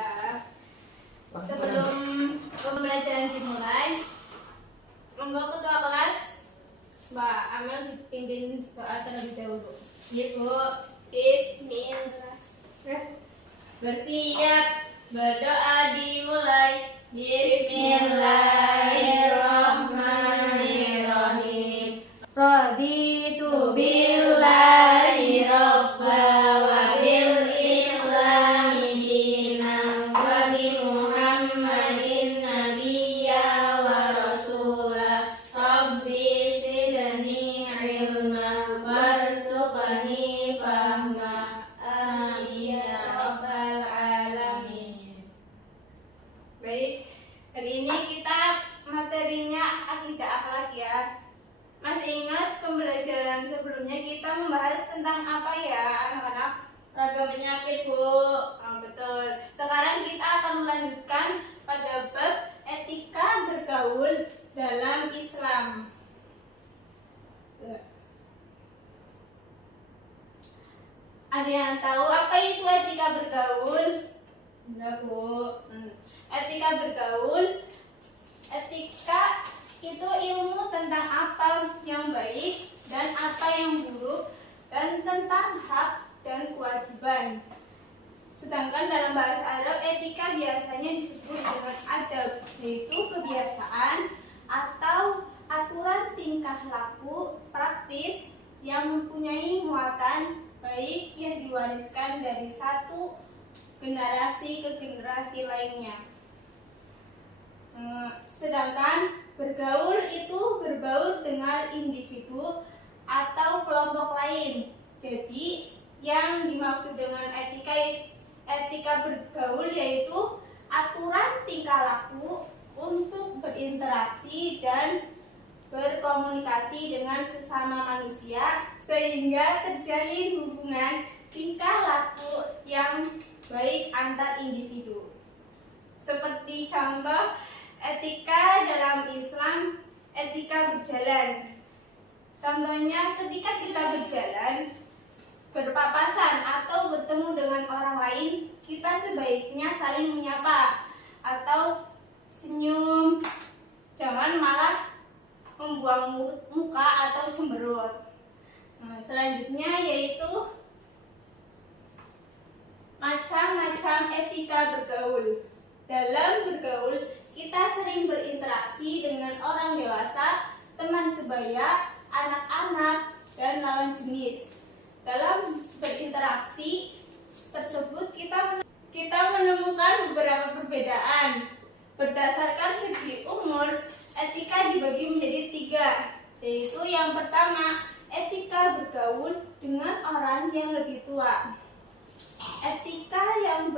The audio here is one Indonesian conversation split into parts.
Alhamdulillah. Sebelum pembelajaran dimulai, monggo ketua kelas Mbak Amel dipimpin doa terlebih dahulu. Ibu, bismillah. Bersiap, berdoa dimulai. Bismillahirrahmanirrahim. Raditu Billahi robba wa bil islami dinan wa bi Muhammadin nabiyya wa rasula. Rabbi zidni ilma warzuqni fahma. Amin ya rabbal alamin. Baik, hari ini kita materinya akidah akhlak ya. Masih ingat pembelajaran sebelumnya kita membahas tentang apa ya anak-anak? Ragam penyakit, Bu. Oh, betul. Sekarang kita akan melanjutkan pada bab etika bergaul dalam Islam. Ada yang tahu apa itu etika bergaul? Enggak, Bu. Etika bergaul, etika itu ilmu tentang apa yang baik dan apa yang buruk dan tentang hak dan kewajiban. Sedangkan dalam bahasa Arab etika biasanya disebut dengan adab, yaitu kebiasaan atau aturan tingkah laku praktis yang mempunyai muatan baik yang diwariskan dari satu generasi ke generasi lainnya. Sedangkan bergaul itu berbaur dengan individu atau kelompok lain. Jadi yang dimaksud dengan etika bergaul yaitu aturan tingkah laku untuk berinteraksi dan berkomunikasi dengan sesama manusia sehingga terjalin hubungan tingkah laku yang baik antar individu. Seperti contoh etika dalam Islam, etika berjalan. Contohnya ketika kita berjalan, berpapasan atau bertemu dengan orang lain, kita sebaiknya saling menyapa atau senyum. Jangan malah membuang muka atau cemberut. Selanjutnya yaitu macam-macam etika bergaul. Dalam bergaul, kita sering berinteraksi dengan orang dewasa, teman sebaya, anak-anak, dan lawan jenis. Dalam berinteraksi tersebut kita menemukan beberapa perbedaan. Berdasarkan segi umur, etika dibagi menjadi 3, yaitu yang pertama, etika bergaul dengan orang yang lebih tua. Etika yang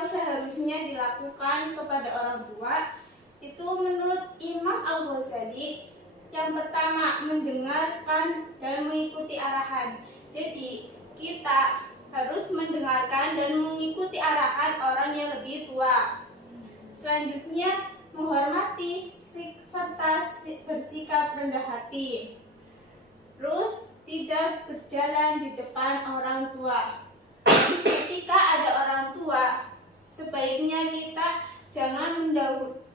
seharusnya dilakukan kepada orang tua itu menurut Imam Al-Ghazali yang pertama mendengarkan dan mengikuti arahan. Jadi kita harus mendengarkan dan mengikuti arahan orang yang lebih tua. Selanjutnya menghormati serta bersikap rendah hati. Terus tidak berjalan di depan orang tua. Ketika ada orang tua, sebaiknya kita jangan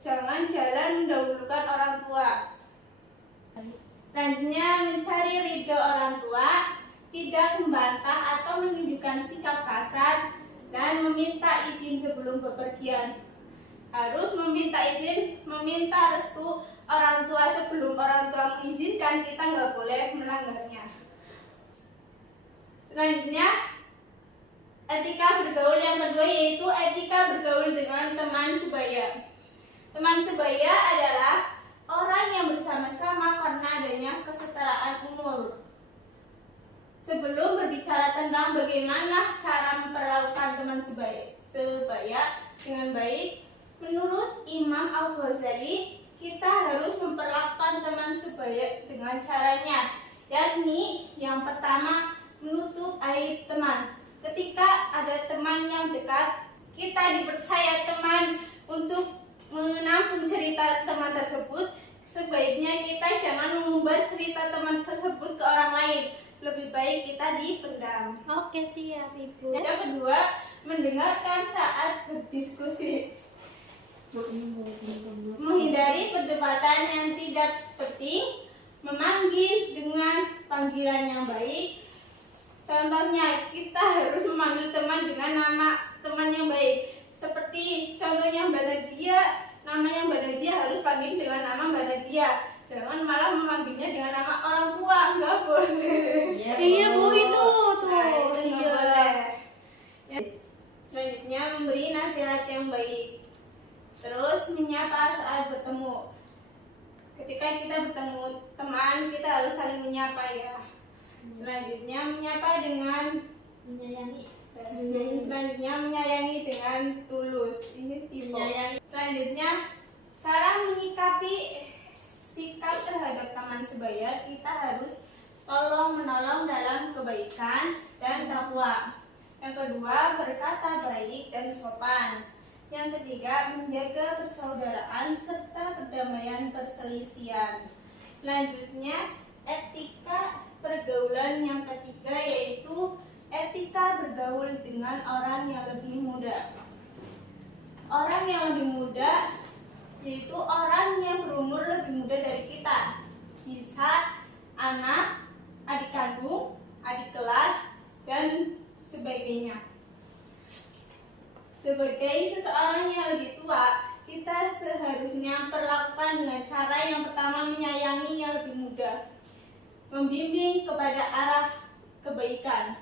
jalan mendahulukan orang tua. Selanjutnya mencari ridho orang tua, tidak membantah atau menunjukkan sikap kasar, dan meminta izin sebelum bepergian. Harus meminta restu orang tua sebelum orang tua mengizinkan, kita nggak boleh melanggarnya. Selanjutnya etika bergaul yang kedua yaitu etika bergaul dengan teman sebaya. Teman sebaya adalah orang yang bersama-sama karena adanya kesetaraan umur. Sebelum berbicara tentang bagaimana cara memperlakukan teman sebaya dengan baik, menurut Imam Al-Ghazali, kita harus memperlakukan teman sebaya dengan caranya, yakni yang pertama menutup aib teman. Ketika ada teman yang dekat, kita dipercaya teman untuk menampung cerita teman tersebut, sebaiknya kita jangan mengumbar cerita teman tersebut ke orang lain. Lebih baik kita dipendam. Oke, siap, Ibu. Yang kedua, mendengarkan saat berdiskusi, menghindari perdebatan yang tidak penting, memanggil dengan panggilan yang baik. Contohnya, kita harus memanggil teman dengan nama teman yang baik. Seperti contohnya Mbak Nadia, namanya Mbak Nadia harus panggil dengan nama Mbak Nadia. Jangan malah memanggilnya dengan nama orang tua, nggak boleh. Iya, Bu, itu tuh. Nah, Itu itu nggak iya. boleh. Selanjutnya memberi nasihat yang baik. Terus menyapa saat bertemu. Ketika kita bertemu teman, kita harus saling menyapa ya. Selanjutnya menyapa dengan Menyayangi. selanjutnya menyayangi dengan tulus. Ini tipe. Menyayangi. Selanjutnya cara menyikapi sikap terhadap teman sebaya, kita harus tolong menolong dalam kebaikan dan takwa. Yang kedua, berkata baik dan sopan. Yang ketiga, menjaga persaudaraan serta perdamaian perselisihan. Selanjutnya, etika pergaulan yang ketiga yaitu etika bergaul dengan orang yang lebih muda. Orang yang lebih muda yaitu orang yang berumur lebih muda dari kita. Bisa anak, adik kandung, adik kelas, dan sebagainya. Sebagai seseorang yang lebih tua, kita seharusnya perlakukan dengan cara yang pertama menyayangi yang lebih muda, membimbing kepada arah kebaikan,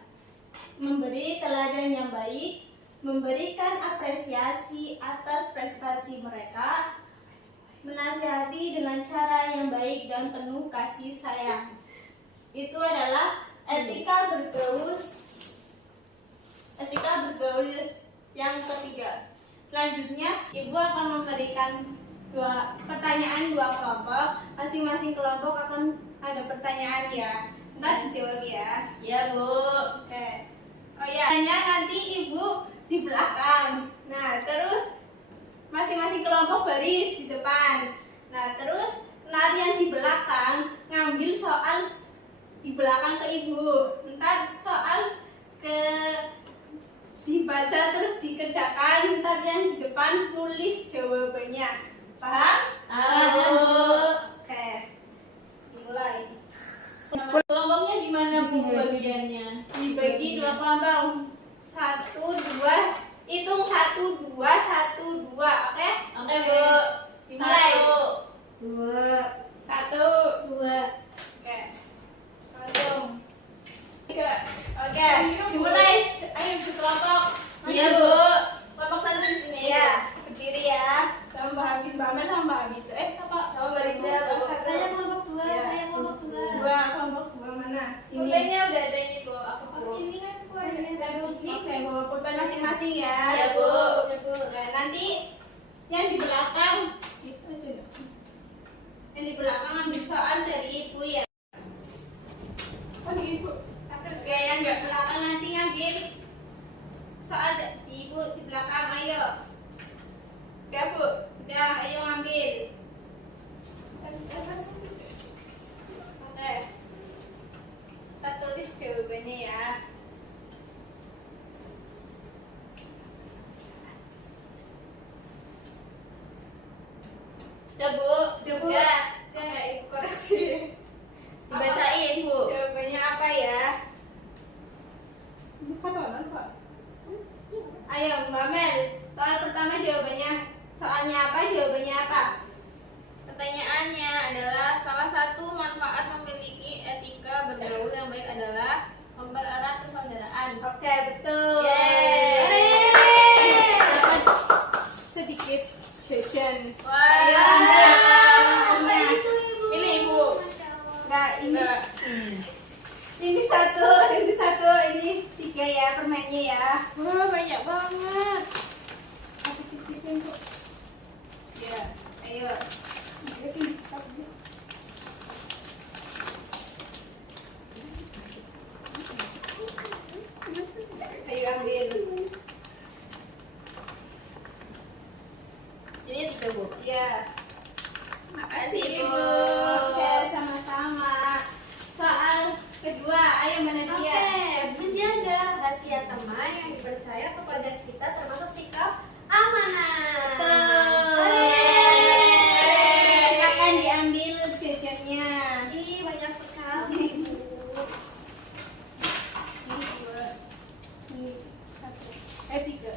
memberi teladan yang baik, memberikan apresiasi atas prestasi mereka, menasihati dengan cara yang baik dan penuh kasih sayang. Itu adalah etika bergaul yang ketiga. Selanjutnya, Ibu akan memberikan dua kelompok. Masing-masing kelompok akan ada pertanyaan ya. Ntar dijawab ya. Iya, Bu. Oke. Oh ya, nanti Ibu di belakang. Nah, terus masing-masing kelompok baris di depan. Nah, terus yang di belakang ngambil soal di belakang ke Ibu. Ntar soal dibaca terus dikerjakan, ntar yang di depan nulis jawabannya. Paham? Oke. Mulai. Kelompoknya gimana, Bu, bagiannya? Dibagi dua kelompok. 1, 2, hitung 1, 2, 1, 2. Oke? Oke, Bu. Dimulai. 1, 1. 2. Oke. Langsung. Oke, dimulai. Ayo berkelompok. Iya, Bu. Kelompok 1 di sini. Iya, berdiri ya. Sama Mbak Habib, Mbak Aman sama Mbak Habib. Apa? Sama Mbak Lisa, Bu. Saya kelompok 2. Iya. Saya kelompok 2. Kelompok 2 mana? Pulpennya udah ada ini, Bu. Aku, Bu. Ini kan aku ada. Oke, bawa pulpen masing-masing ya. Iya, Bu. Nah, nanti yang di belakang ambil soal dari Ibu ya. Oh, dari Ibu. Oke, yang di belakang nanti ngambil soal dari Ibu di belakang. Ayo. Oke, Bu. Udah, ayo ngambil. Oke. Kita tulis jawabannya ya. Udah, Bu. Udah, Ibu koreksi. Dibacain, Bu. Jawabannya apa ya? Ayo Mbak Mel, soal pertama soalnya apa? Jawabannya apa? Pertanyaannya adalah salah satu manfaat memiliki etika bergaul yang baik adalah mempererat persaudaraan. Oke, betul. Yeay. Dapat sedikit jajan. Wah. Ayo, Apa itu, Ibu? Ini, Ibu. Enggak, ini. Enggak. Ini satu, ini 3 ya permennya ya. Wah, banyak banget. Aku titipin kok. Ya, ayo. Ayo ambil. Ini 3, Bu. Ya. Makasih, Ibu. Bu. Oke, sama-sama. Soal kedua, ayo mana dia? Menjaga rahasia teman yang dipercaya kepada kita termasuk sikap amanah. Silakan diambil jajannya. Ih, banyak sekali Bu. Ini 2, ini 1, 3.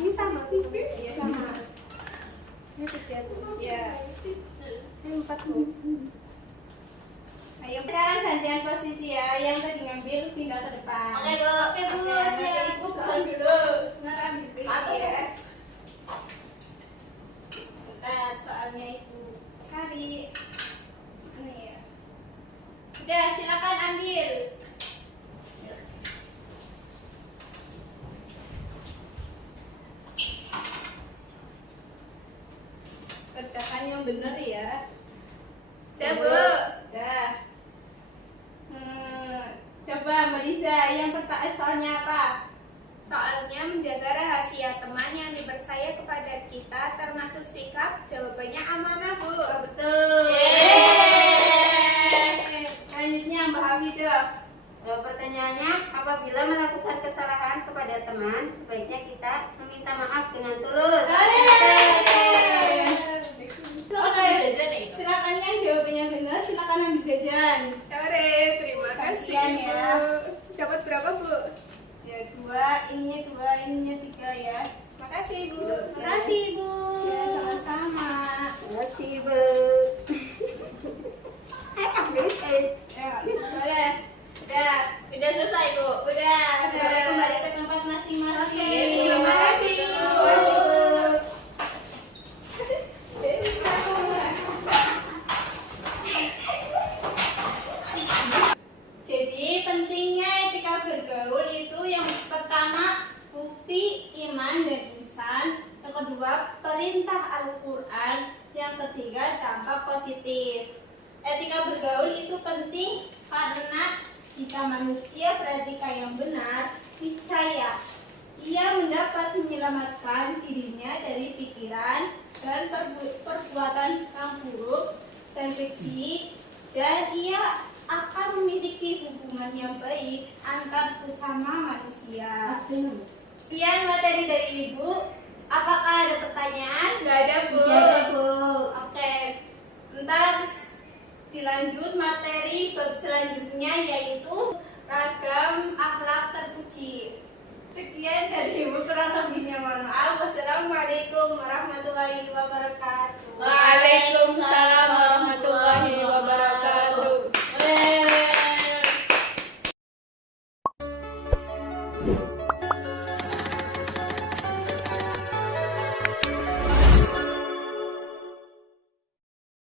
Ini sama tuh. Iya sama. Ini kecil. Iya. Ini 4 Bu. Ayo sekarang gantian posisi ya. Yang tadi ngambil pindah ke depan. Oke, Bu. Oke Bu, Ya, siap. Ibu pulang dulu. Nah, ambil Atas, ya. Bentar, soalnya Ibu cari. Ini ya. Udah, silakan ambil. Kerjakan yang benar ya. Udah, Bu. Udah. Coba Mbak Riza, yang soalnya apa? Soalnya menjaga rahasia teman yang dipercaya kepada kita termasuk sikap, jawabannya amanah, Bu. Betul. Yeay. Selanjutnya Mbak Hamidah. Pertanyaannya, apabila melakukan kesalahan kepada teman, sebaiknya kita meminta maaf dengan tulus. Oke, jajan ya itu? silakan yang jawabannya benar, silakan ambil jajan. Ore, terima kasih, Kasihan ya. Bu. Dapat berapa, Bu? Ya 2, ininya 2, ininya 3 ya. Makasih, Bu. Makasih Bu. Ya, sama-sama. Makasih, Bu. Ya, boleh. Udah. Udah selesai, Bu. Udah, boleh kembali ke tempat masing-masing. Oke, terima kasih, Bu. Jadi pentingnya etika bergaul itu yang pertama bukti iman dan ihsan, yang kedua perintah Al-Quran, yang ketiga dampak positif. Etika bergaul itu penting karena jika manusia beretika yang benar, niscaya ia mendapat menyelamatkan dirinya dari pikiran dan perbuatan yang buruk dan keji, dan ia akan memiliki hubungan yang baik antar sesama manusia. Sekian materi dari Ibu. Apakah ada pertanyaan? Nggak ada, Bu. Oke, ntar dilanjut materi bab selanjutnya yaitu ragam akhlak terpuji. Sekian dari Ibu, kurang lebihnya mohon maaf. Wassalamualaikum warahmatullahi wabarakatuh.